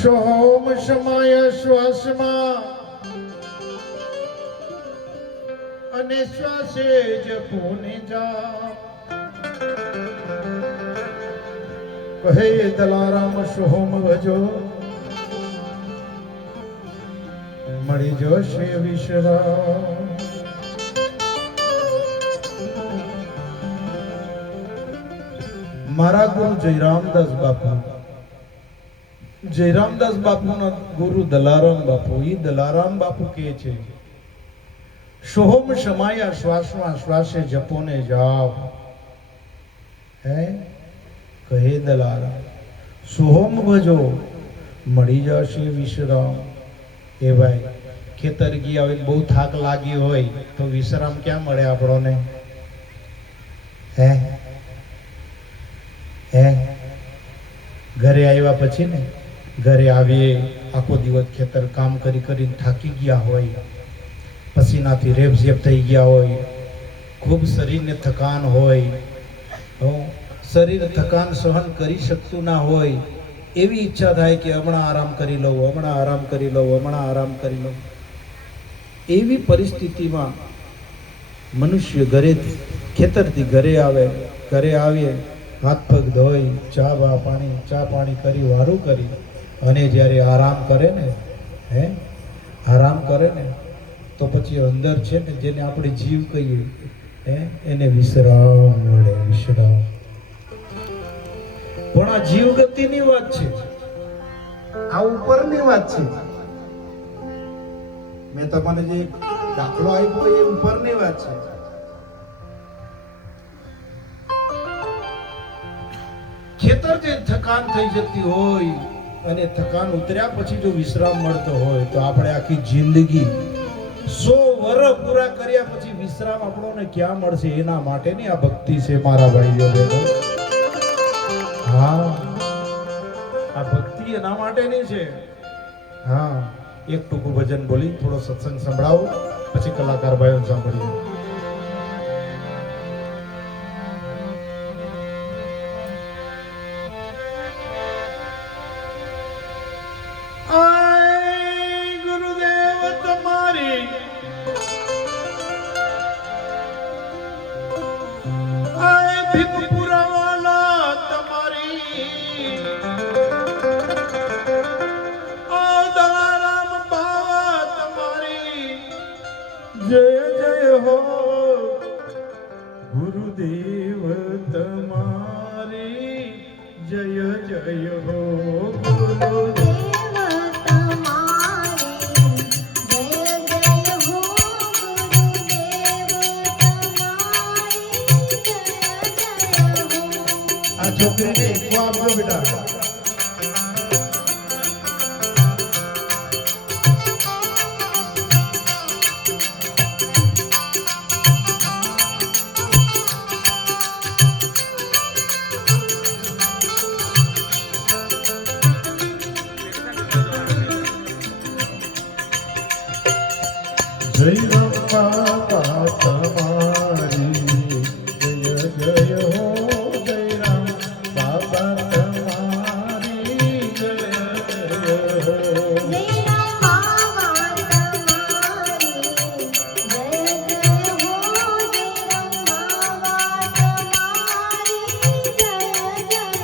સોમ સમય શ્વાસમાં અને શ્વાસે જપોને જા કહે દલારામ સોમ વજો મળી જશે વિશ્રામ. મારા ગુરુ જયરામદાસ બાપુ, જયરામદાસ બાપુના ગુરુ દલારામ બાપુ, એ દલારામ બાપુ કહે છે સોહમ સમાયા શ્વાસમાં શ્વાસે જપોને જાવ. હે કહે દલારામ સોહમ ભજો મળી જશે વિશ્રામ. એ ભાઈ ખેતર ગયા હોય બહુ થાક લાગી હોય તો વિશ્રામ ક્યાં મળે આપણને? હે હે ઘરે આવ્યા પછી ને, ઘરે આવીએ આખો દિવસ ખેતર કામ કરી કરીને થાકી ગયા હોય, પસીનાથી રેપઝેપ થઈ ગયા હોય, ખૂબ શરીરને થકાન હોય, શરીર થકાન સહન કરી શકતું ના હોય, એવી ઈચ્છા થાય કે હમણાં આરામ કરી લઉં, હમણાં આરામ કરી લઉં, હમણાં આરામ કરી લઉં. એવી પરિસ્થિતિમાં મનુષ્ય ઘરેથી ખેતરથી ઘરે આવે, ઘરે આવીએ હાથ પગ ધોઈ ચા પાણી કરી વારું કરી અને જ્યારે આરામ કરે ને, આરામ કરે ને તો પછી અંદર છે ને જેને આપણે જીવ કહીએ એને વિશ્રામ મળે, વિશ્રામ. પણ આ જીવ ગતિની વાત છે, આ ઉપરની વાત છે. મેં તમને જે દાખલો આપ્યો એ ઉપરની વાત છે. ખેતર જે થકાન થઈ જતી હોય અને થકાન ઉતર્યા પછી જો વિશ્રામ મળતો હોય તો આપણે આખી જિંદગી 100 વર્ષ પૂરા કર્યા પછી વિશ્રામ આપણને ક્યાં મળશે? એના માટેની આ ભક્તિ છે મારા ભાઈઓ બહેનો. હા, આ ભક્તિ એના માટેની છે. હા, એક ટૂંકું ભજન બોલી થોડો સત્સંગ સંભળાવો, પછી કલાકાર ભાઈઓ સાંભળીએ. જય જય હો ગુરુદેવ તમારી, જય જય હો ગુરુદેવ તમારી, જય જય હો ગુરુદેવ તમારી, જય જય હો. આ છોકરીને એકવા આપો બેટા. જય રામ બાબા તમારી, જય જય હો જય રામ બાબા તમારી, જય જય હો. જય રામ બાબા તમારી, જય જય હો જય રામ બાબા તમારી, જય જય હો.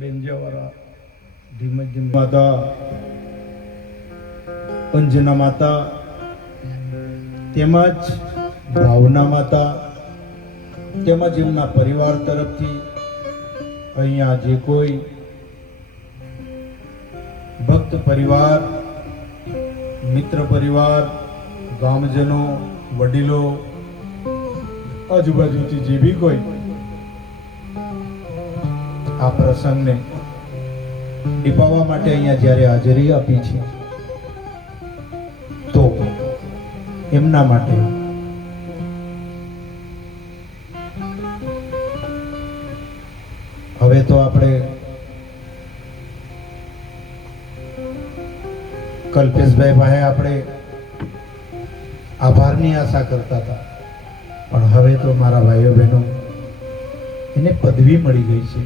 બેનજાવાળા ધીમે ધીમે માતા અંજના માતા તેમજ ભાવના માતા તેમજ એમના પરિવાર તરફથી અહીંયા જે કોઈ ભક્ત પરિવાર, મિત્ર પરિવાર, ગામજનો, વડીલો, આજુબાજુથી જે બી કોઈ આ પ્રસંગને નિભાવવા માટે અહીંયા જ્યારે હાજરી આપી છે, તો એમના માટે હવે તો આપણે કલ્પેશભાઈ પાસે આપણે આભારની આશા કરતા હતા, પણ હવે તો મારા ભાઈઓ બહેનો એને પદવી મળી ગઈ છે.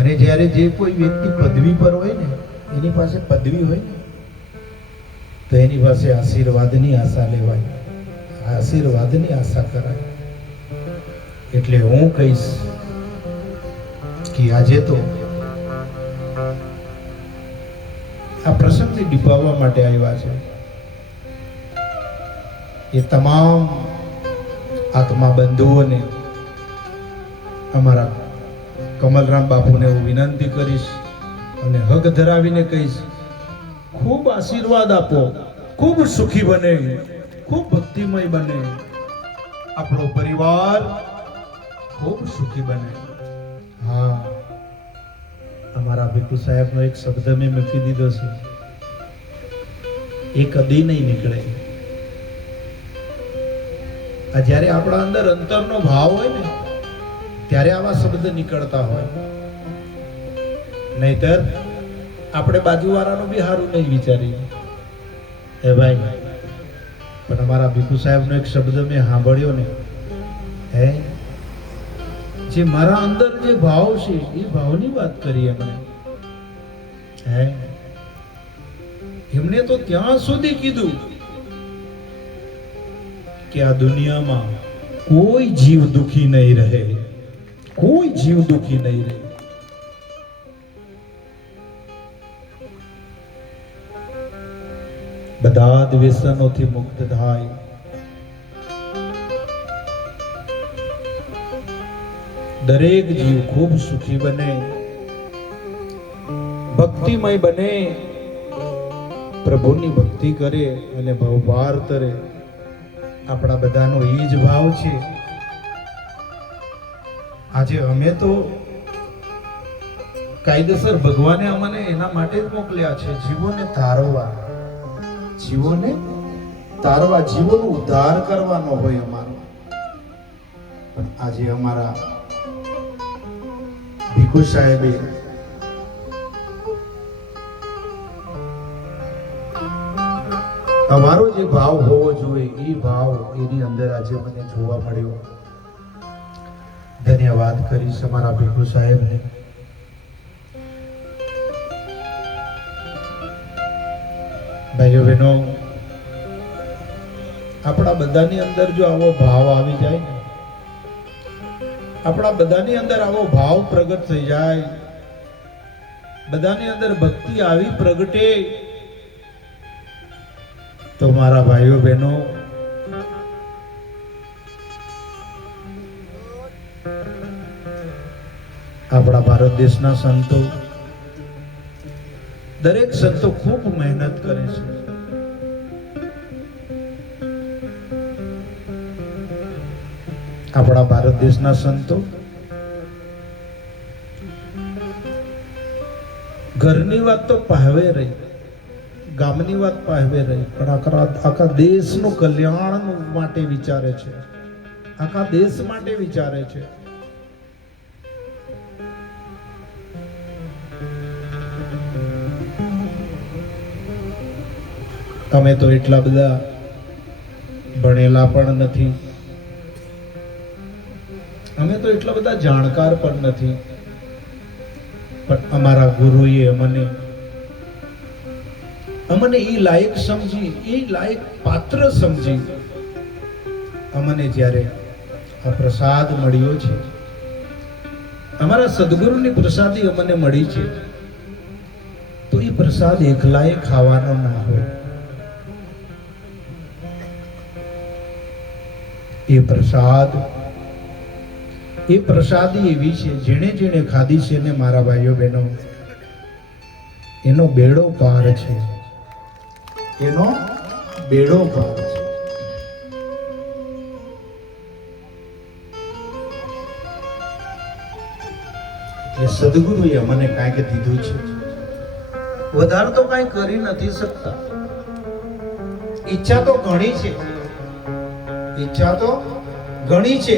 અને જ્યારે જે કોઈ વ્યક્તિ પદવી પર હોય ને, એની પાસે પદવી હોય ને, તો એની પાસે આશીર્વાદની આશા લેવાય, આશીર્વાદની આશા કરાય. એટલે હું કહીશ કે આજે તો આ પ્રસંગને નિભાવવા માટે આવ્યા છે એ તમામ આત્મા બંધુઓને, અમારા કમલરામ બાપુને હું વિનંતી કરીશ અને હક ધરાવીને કહીશ, ખૂબ આશીર્વાદ આપો, ખૂબ સુખી બને, ખૂબ ભક્તિમય બને, આપણો પરિવાર ખૂબ સુખી બને. હા, અમારા ભીખુ સાહેબનો એક શબ્દ મેં મૂકી દીધો છે, એ કદી નહીં નીકળે. આ જ્યારે આપણા અંદર અંતરનો ભાવ હોય ને, ત્યારે આવા શબ્દ નીકળતા હોય. નહીતર આપણે બાજુવાળાનું બી સારું નહીં વિચારીએ. હે ભાઈ, પણ અમારા ભીખુ સાહેબનો એક શબ્દ મેં સાંભળ્યો ને, હે, જે મારા અંદર જે ભાવ છે એ ભાવની વાત કરી એમણે. હે, એમણે તો ત્યાં સુધી કીધું કે આ દુનિયામાં કોઈ જીવ દુખી નહીં રહે, કોઈ જીવ દુખી નહીં રહે. બધા જ વ્યસનોથી મુક્ત થાય. દરેક જીવ ખૂબ સુખી બને, ભક્તિમય બને, પ્રભુની ભક્તિ કરે અને ભવપાર તરે. આપણા બધાનો એ જ ભાવ છે. આજે અમે તો કાયદેસર ભગવાને અમને એના માટે જ મોકલ્યા છે, જીવોને તારવા, જીવોને તારવા, જીવોનો ઉદ્ધાર કરવાનો હોય અમારો. પણ આજે અમારા ભીખુ સાહેબે અમારો જે ભાવ હોવો જોઈએ એ ભાવ એની અંદર આજે મને જોવા મળ્યો. ધન્યવાદ કરીશ અમારા ભીખુ સાહેબને. ભાઈઓ બહેનો, આપણા બધાની અંદર જો આવો ભાવ આવી જાય ને, આપણા બધાની અંદર આવો ભાવ પ્રગટ થઈ જાય, બધાની અંદર ભક્તિ આવી પ્રગટે, તો મારા ભાઈઓ બહેનો, આપણા ભારત દેશના સંતો, દરેક સંતો ખૂબ મહેનત કરે છે. આપણા ભારત દેશના સંતો ઘરની વાત તો પાહવે રહી, ગામની વાત પાહવે રહી, પણ આખા દેશનું કલ્યાણ માટે વિચારે છે, આખા દેશ માટે વિચારે છે. અમે તો એટલા બધા ભણેલા પણ નથી, અમે તો એટલા બધા જાણકાર પણ નથી, પણ અમારા ગુરુએ અમને એ લાયક સમજી, એ લાયક પાત્ર સમજી અમને જ્યારે આ પ્રસાદ મળ્યો છે, અમારા સદગુરુની પ્રસાદી અમને મળી છે, તો એ પ્રસાદ એકલાએ ખાવાનો ના હોય. એ પ્રસાદી એવી છે, જેણે જેણે ખાધી છે ને મારા ભાઈઓ બહેનો, એનો બેડો પાર છે, એનો બેડો પાર છે. એટલે સદગુરુએ મને કાંઈક દીધું છે, વધારે તો કાંઈ કરી નથી શકતા. ઈચ્છા તો ઘણી છે, ઈચ્છા તો ઘણી છે,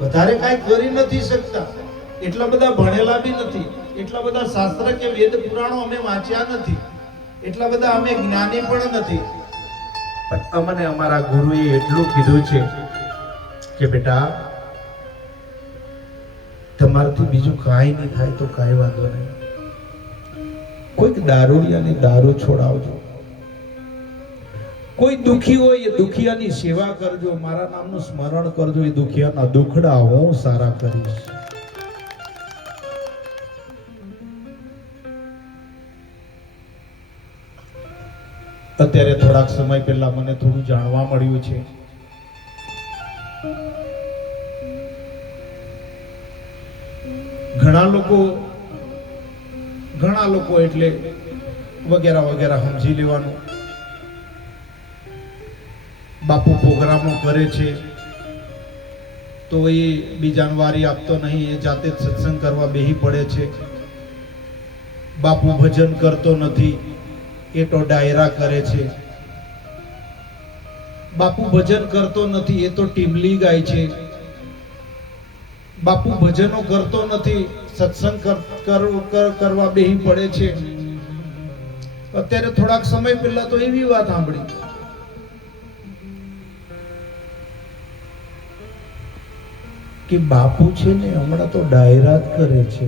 વધારે કાંઈ કરી નથી શકતા. એટલા બધા ભણેલા બી નથી, એટલા બધા શાસ્ત્ર કે વેદ પુરાણો અમે વાંચ્યા નથી, એટલા બધા અમે જ્ઞાની પણ નથી. પણ અમને અમારા ગુરુએ એટલું કીધું છે કે બેટા, તમારાથી બીજું કાંઈ નહીં થાય તો કાંઈ વાંધો નહીં, કોઈક દારૂડિયાને દારૂ છોડાવજો, કોઈ દુખી હોય એ દુખિયાની સેવા કરજો, મારા નામનું સ્મરણ કરજો, એ દુખિયાના દુખડા હું સારા કરીશ. અત્યારે થોડાક સમય પહેલા મને થોડું જાણવા મળ્યું છે, ઘણા લોકો એટલે વગેરે વગેરે સમજી લેવાનું. બાપુ પ્રોગ્રામો કરે છે તો એ બીજાને વારી આપતો નહીં, એ જાતે જ સત્સંગ કરવા બેહી પડે છે. બાપુ ભજન કરતો નથી, એ તો ડાયરા કરે છે. બાપુ ભજન કરતો નથી, એ તો ટીમલી ગાય છે. બાપુ ભજનો કરતો નથી, સત્સંગ કરવા બેહી પડે છે. અત્યારે થોડાક સમય પહેલા તો એવી વાત સાંભળી કે બાપુ છે ને હમણાં તો ડાયરા જ કરે છે.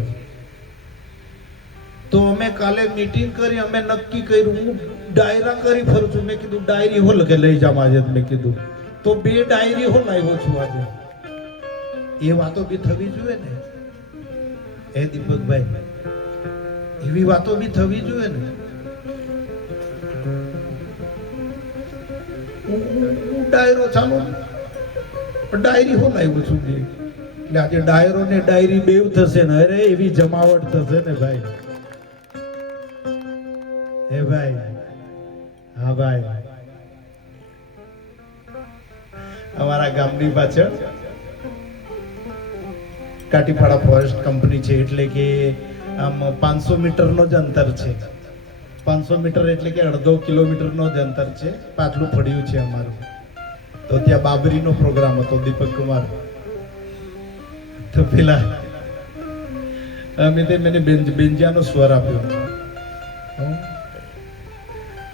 તો અમે કાલે મીટિંગ કરી, અમે નક્કી કર્યું, હું ડાયરા કરી ફરું છું. મેં કીધું ડાયરી હો લગે લઈ જામ આજે. મેં કીધું તો 2 ડાયરી હો લાવ્યો છું આજે. એ વાતો બી થવી જોઈએ ને એ દીપકભાઈ, એવી વાતો બી થવી જોઈએ ને. હું ડાયરો ચાલો ડાયરી હો લાવ્યો છું એટલે આજે ડાયરો ને ડાયરી બેવ થશે ને. અરે એવી જમાવટ થશે ને ભાઈ. હે ભાઈ, હા ભાઈ, અમારા ગામની પાછળ કાટીપાડા ફોરેસ્ટ કંપની છે, એટલે કે આમ 500 મીટરનો જ અંતર છે. 500 મીટર એટલે કે 1.5 કિલોમીટરનો જ અંતર છે. પાટલું ફળ્યું છે અમારું. તો ત્યાં બાબરીનો પ્રોગ્રામ હતો, દીપક કુમાર. તો પેલા મને બેંજાનો સ્વર આપ્યો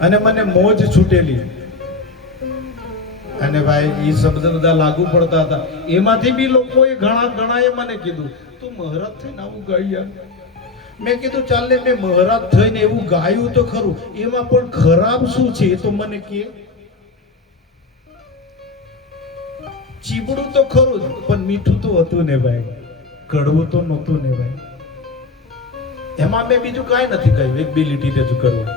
અને મને મોજ છૂટેલી. અને ભાઈ એ શબ્દ બધા લાગુ પડતા હતા. એમાંથી બી લોકોએ ઘણાએ મને કીધું તું મહારાજ થઈને આવું ગાઈ. મેં કીધું ચાલ ને, મેં મહારાજ થઈને એવું ગાયું તો ખરું, એમાં પણ ખરાબ શું છે એ તો મને કે. ચીબડું તો ખરું જ, પણ મીઠું તો હતું ને ભાઈ, કડવું તો નહોતું ને ભાઈ. એમાં મેં બીજું કાંઈ નથી કહ્યું, એક બે લીટી રજૂ કરવું.